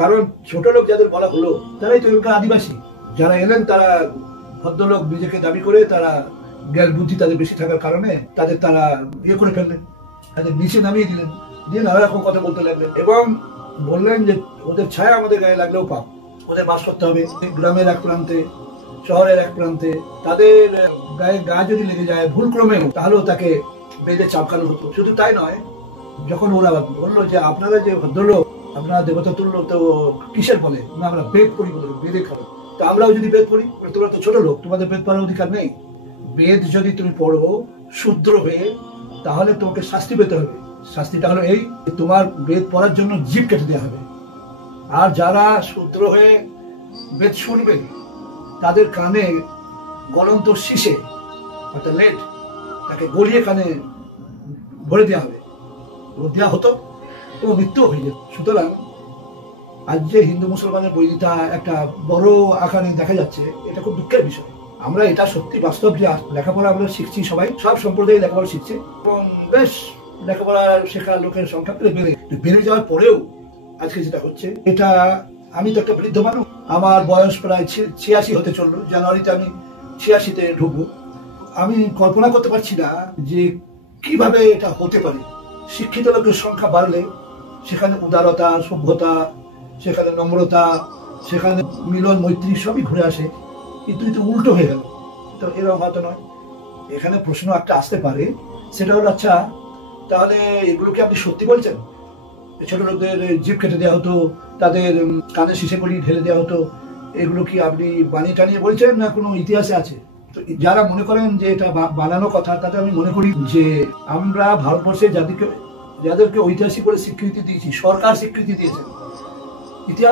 কারণ ছোট লোক যাদের বলা হলো তারাই তো এখানকার আদিবাসী। যারা এলেন তারা ভদ্রলোক নিজেকে দাবি করে, তারা জ্ঞান বুদ্ধি তাদের বেশি থাকার কারণে তারা করে ফেললেন, তাদের নিচে নামিয়ে দিলেন, দিয়ে নানা রকম কথা বলতে লাগলেন এবং বললেন যে ওদের ছায়া আমাদের গায়ে লাগলেও পাপ, ওদের বাস করতে হবে গ্রামের এক প্রান্তে, শহরের এক প্রান্তে। তাদের গায়ে যদি লেগে যায় ভুল ক্রমেও, তাহলেও তাকে বেঁধে চাপকানো হতো। শুধু তাই নয়, যখন ওরা বললো যে আপনারা যে ভদ্রলোক, আপনারা দেবতা তুল্য, তো কিসের বলে না আমরা বেদ পড়ি, বলে বেদে খাবো। তো আমরাও যদি বেদ পড়ি, তোমরা তো ছোট লোক, তোমাদের বেদ পড়ার অধিকার নেই। বেদ যদি তুমি পড়ো শূদ্র হয়ে, তাহলে তোমাকে শাস্তি পেতে হবে। শাস্তিটা হলো এই, তোমার বেদ পড়ার জন্য জিভ কেটে দেওয়া হবে। আর যারা শূদ্র হয়ে বেদ শুনবে, তাদের কানে গলন্ত শীষে অর্থাৎ লেড, তাকে গলিয়ে কানে ভরে দেওয়া হবে, দেওয়া হতো এবং মৃত্যু হয়ে যেত। সুতরাং আজ যে হিন্দু মুসলমানের বৈরিতা একটা বড় আকারে দেখা যাচ্ছে, এটা খুব দুঃখের বিষয়। আমরা এটা সত্যি বাস্তব যে লেখাপড়া আমরা শিখছি, সবাই সব সম্প্রদায় লেখাপড়া শিখছে এবং বেশ লেখাপড়া শেখার লোকের সংখ্যা বেড়ে যাওয়ার পরেও আজকে যেটা হচ্ছে, এটা আমি তো একটা বৃদ্ধ মানুষ, আমার বয়স প্রায় 86 হতে চললো, জানুয়ারিতে আমি 86-তে ঢুকবো। আমি কল্পনা করতে পারছি না যে কিভাবে এটা হতে পারে। শিক্ষিত লোকের সংখ্যা বাড়লে সেখানে উদারতা, সভ্যতা, সেখানে নম্রতা, সেখানে মিলন মৈত্রী সবই ঘুরে আসে, কিন্তু উল্টো হয়ে গেল। তো এরকম হয়তো নয়। এখানে প্রশ্ন একটা আসতে পারে, সেটা হলো আচ্ছা তাহলে এগুলো কি আপনি সত্যি বলছেন? ছোট লোকদের জিভ কেটে দেওয়া হতো, তাদের কানে শীষে করি ঢেলে দেওয়া হতো, এগুলো কি আপনি বানিয়ে টানিয়ে বলছেন না কোনো ইতিহাসে আছে? তো যারা মনে করেন যে এটা বানানো কথা, তাতে আমি মনে করি যে আমরা ভারতবর্ষে যাদেরকে ঐতিহাসিক বলে স্বীকৃতি দিয়েছি, সরকার স্বীকৃতি দিয়েছে, ইতিহাস